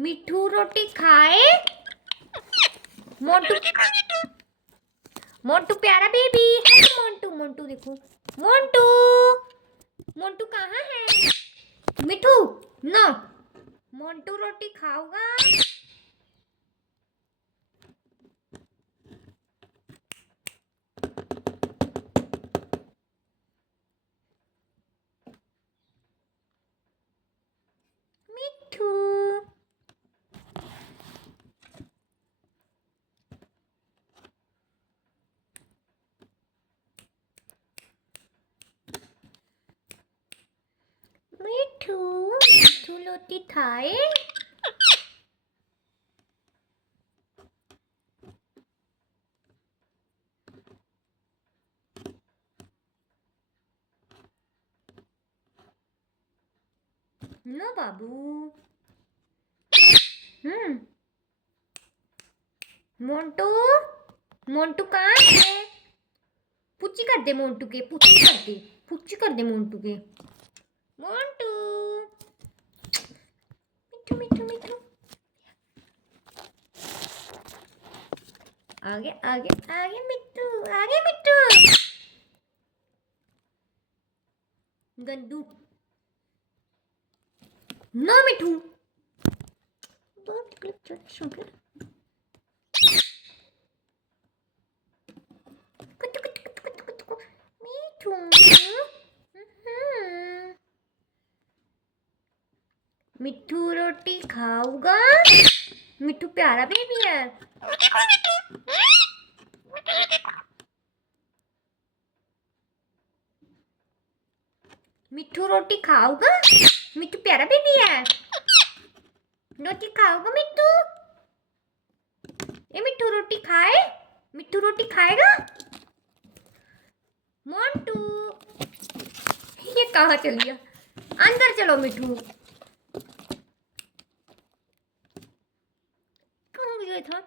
मिठू रोटी खाए। मोंटू मोंटू प्यारा बेबी। मोंटू मोंटू देखो। मोंटू मोंटू कहाँ है? मिठू नो। मोंटू रोटी खाओगा? मिठू मिठू मिठू रोटी खाए। नो बाबू। मोंटू मोंटू कहाँ है? पुच्ची कर दे मोंटू के। पुच्ची कर दे। पुच्ची कर दे मोंटू के। मोंटू मिठू मिठू मिठू। आगे आगे आगे मिठू। आगे मिठू। गंदू नो मिठू। मिठू मिठू रोटी खाऊगा? मिठू प्यारा बेबी है। मिठू रोटी खाऊगा? मिठू प्यारा बेबी है। रोटी खाओगा मिठू? ये मिठू रोटी खाए? मिठू रोटी खाएगा? मोंटू ये कहाँ चल गया? अंदर चलो मिठू। कहाँ गया था?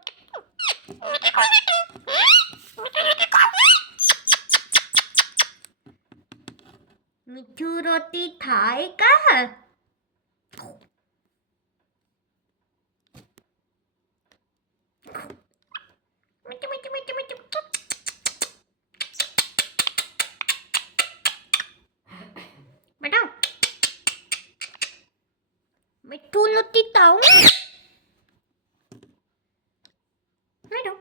मिठू रोटी खाएगा? मिठू मिठू मिठू मिठू। बेटा मिठू रोटी खाऊं? बेटा